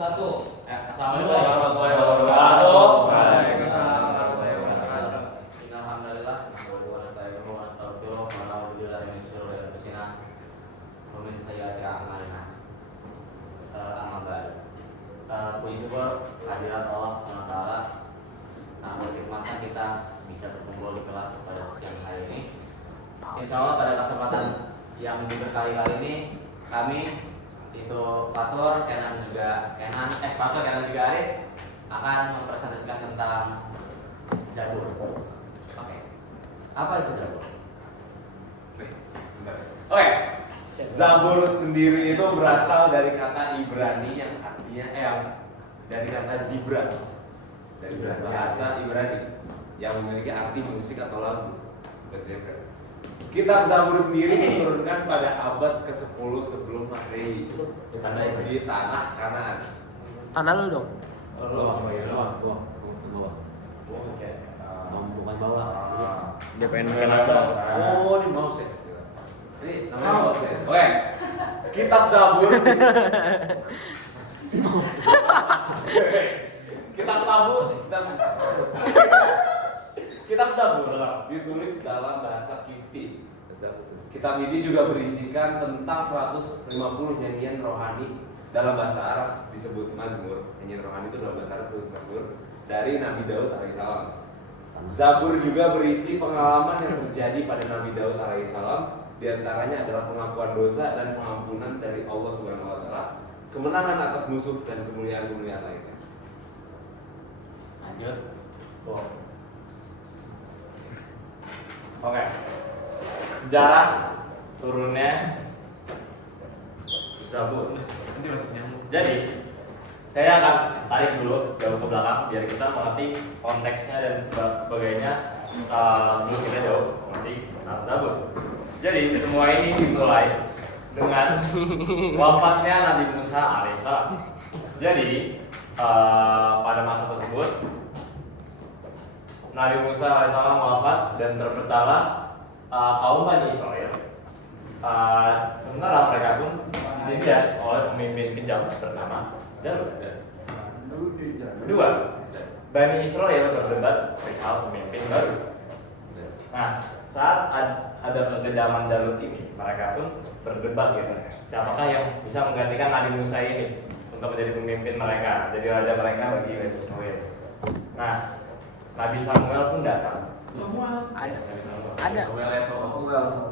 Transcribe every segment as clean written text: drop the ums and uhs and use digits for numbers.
Assalamualaikum warahmatullahi wabarakatuh. Waalaikumsalam warahmatullahi wabarakatuh. Alhamdulillah, nasta'inu wa nastaghfiruh wa na'udzu billahi min syururi anfusina wa min sayyiati a'malina. Amma ba'du. Puji syukur kehadirat Allah SWT yang berkhidmatnya kita bisa berkumpul di kelas pada siang hari ini. Insya Allah pada kesempatan yang berkali-kali ini kami itu Fatur, Kenan juga Aris akan mempresentasikan tentang Zabur. Oke. Apa itu Zabur? Oke. Zabur sendiri itu berasal dari kata Ibrani yang artinya dari kata zibra. Dari bahasa Ibrani yang memiliki arti musik atau lagu. Zebra. Kitab Zabur sendiri diturunkan pada abad ke-10 sebelum Masehi di tanah Kanaan. Tanah lu dong. Bukan bawah. Dia pengen asal. Oh, ini mouse ya. Ini namanya mouse ya. Oke. Kitab Zabur. Kitab Zabur ditulis dalam bahasa Kipti. Kitab ini juga berisikan tentang 150 nyanyian rohani dalam bahasa Arab disebut Mazmur. Nyanyian rohani itu dalam bahasa Arab disebut Mazmur dari Nabi Daud alaihissalam. Zabur juga berisi pengalaman yang terjadi pada Nabi Daud alaihissalam. Di antaranya adalah pengakuan dosa dan pengampunan dari Allah Subhanahu wa taala, kemenangan atas musuh dan kemuliaan-kemuliaan lainnya. Lanjut. Oke. Sejarah turunnya Zabur. Nanti masuk nyambung. Jadi, saya akan tarik dulu jauh ke belakang biar kita mengerti konteksnya dan sebagainya sebelum kita jauh mengerti tentang Zabur. Jadi, semua ini dimulai dengan wafatnya Nabi Musa alaihissalam. Jadi, pada masa tersebut Nabi Musa alaihissalam wafat dan terbecalah kaum Bani Israel. Sementara mereka pun ditindas oleh pemimpin kejam bernama Jalut. Kedua, Bani Israel berdebat perihal pemimpin baru. Nah, saat ada kegedaman Jalut ini, mereka pun berdebat gitu. Siapakah yang bisa menggantikan Nabi Musa ini untuk menjadi pemimpin mereka, jadi raja mereka bagi Bani Israel. Nah, Nabi Samuel pun datang. Nabi Samuel. Ada.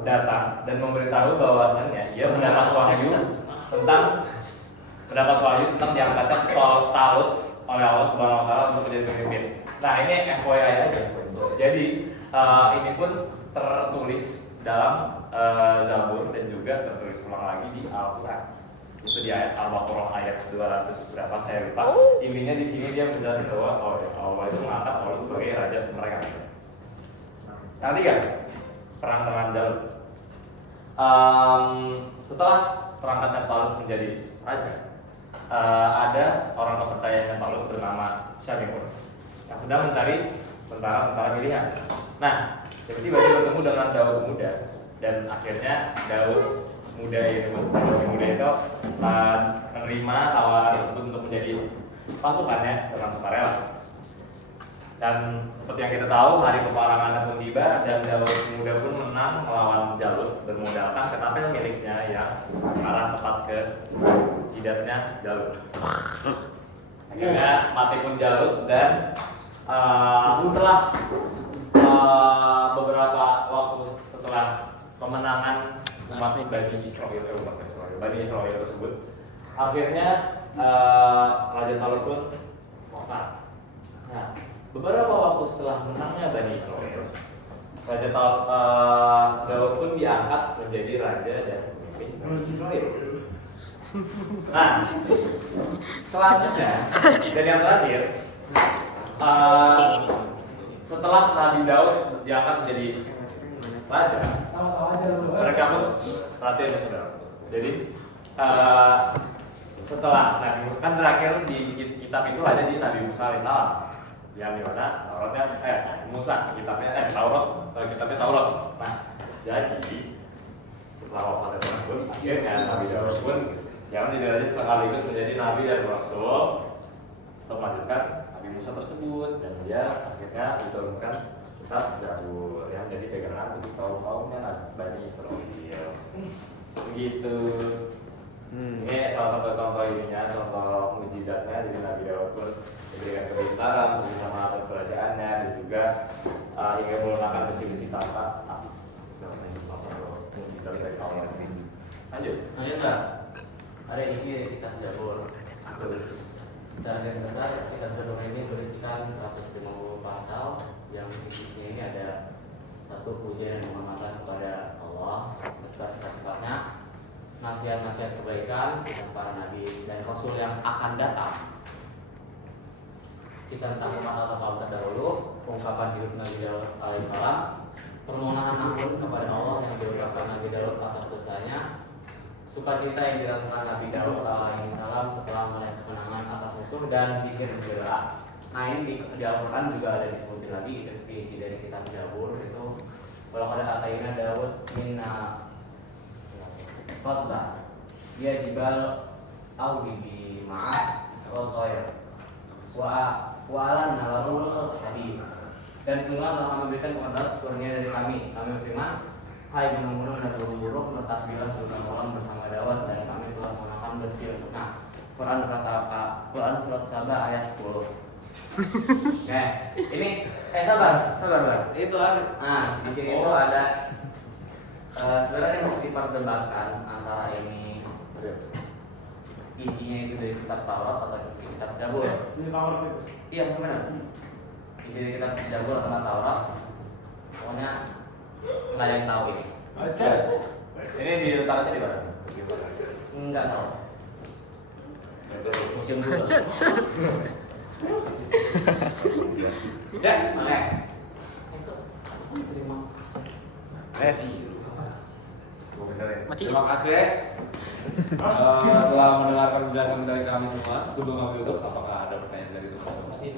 Datang dan memberitahu bahwasannya ia mendapat wahyu tentang diangkatnya Talut oleh Allah Subhanahu wa taala untuk menjadi pemimpin. Nah, ini FYI aja. Jadi ini pun tertulis dalam Zabur dan juga tertulis ulang lagi di Al-Qur'an. Itu di ayat Al-Baqarah ayat 200 berapa saya lupa. Intinya di sini dia menjelaskan bahwa Allah itu mengangkat Talut sebagai raja mereka. Yang ketiga, perang dengan Jalut. Setelah perangkatnya Talut menjadi raja, ada orang kepercayaan Talut bernama Syamir yang sedang mencari tentara pilihan. Nah, tiba-tiba dia bertemu dengan Daud muda dan akhirnya Daud muda itu menerima tawaran tersebut untuk menjadi pasukannya dengan sukarela. Dan seperti yang kita tahu, hari peperangannya pun tiba dan Daud muda pun menang melawan Jalut bermodalkan ketapel miliknya yang arah tepat ke jidatnya Jalut. Akhirnya mati pun Jalut dan setelah beberapa waktu setelah kemenangan umat Bani Israel tersebut, akhirnya Raja Talut pun wafat. Nah, beberapa waktu setelah menangnya Bani Israel, Raja Daud pun diangkat menjadi raja dan pemimpin Bani Israel. Nah, selanjutnya dan yang terakhir, setelah Nabi Daud diangkat menjadi raja, mereka pun perhatian ya saudara. Jadi setelah Nabi kan terakhir di kitab itu ada di Nabi Musa alaihissalam, yang dimana Tauratnya Musa kitabnya Taurat. Nah, jadi setelah wafat tersebut akhirnya Nabi Daud pun Jangan tidak aja sekaligus menjadi nabi dan rasul untuk melanjutkan Nabi Musa tersebut, dan dia akhirnya diturunkan kitab Zabur yang jadi pegangan bagi kaum-kaumnya Bani Israil. Begitu. Ini salah satu contoh ininya, contoh mujizatnya. Jadi Nabi Daud pun diberikan kepintaran, bisa mengatur kerajaannya, dan juga hingga menggunakan besi-besi tahta. Ini salah satu mujizat dari Allah. Lanjut. Lanjut Kak. Ada isi dari kitab Zabur. Secara garis besar, kitab Zabur ini berisikan 150 pasal yang isinya ini ada satu pujian dan penghormatan kepada Allah beserta sifat-sifatnya, nasihat-nasihat kebaikan tentang para nabi dan rasul yang akan datang, kisah tentang umat atau kaum terdahulu, ungkapan hidup Nabi Daud alaihissalam, permohonan ampun kepada Allah yang diucapkan Nabi Daud atas dosanya, sukacita yang dilakukan Nabi Daud alaihissalam setelah meraih kemenangan atas musuh, dan zikir berdoa. Nah ini di Al-Quran juga ada disebutin lagi isi dari kitab Zabur itu, kalau ada ataina Daud minna fadla ya jibal awdi ma'ah wa khair wa alan nalarul habib, dan semua telah memberikan kepada kurnia dari kami berfirman, hai gunung-gunung dan burung-burung bertasbihlah tentang orang bersama Daud, dan kami telah mengenakan bersih untuknya. Quran surat Sabah ayat 10. Oke, ini sabar Bang. Itu ada. Nah, di sini itu ada sebenarnya masih diperdebatkan antara ini isinya itu dari kitab Taurat atau isi kitab Zabur. Ini Taurat itu. Iya, benar. Isi dari kitab Zabur atau Taurat. Pokoknya nggak ada yang tahu ini. Ini diletaknya di mana? Nggak tahu. Museum dulu. Ya. Oke. Mati. Terima kasih telah mendengarkan penjelasan dari kami semua. Sebelum kami tutup, apakah ada pertanyaan dari teman-teman?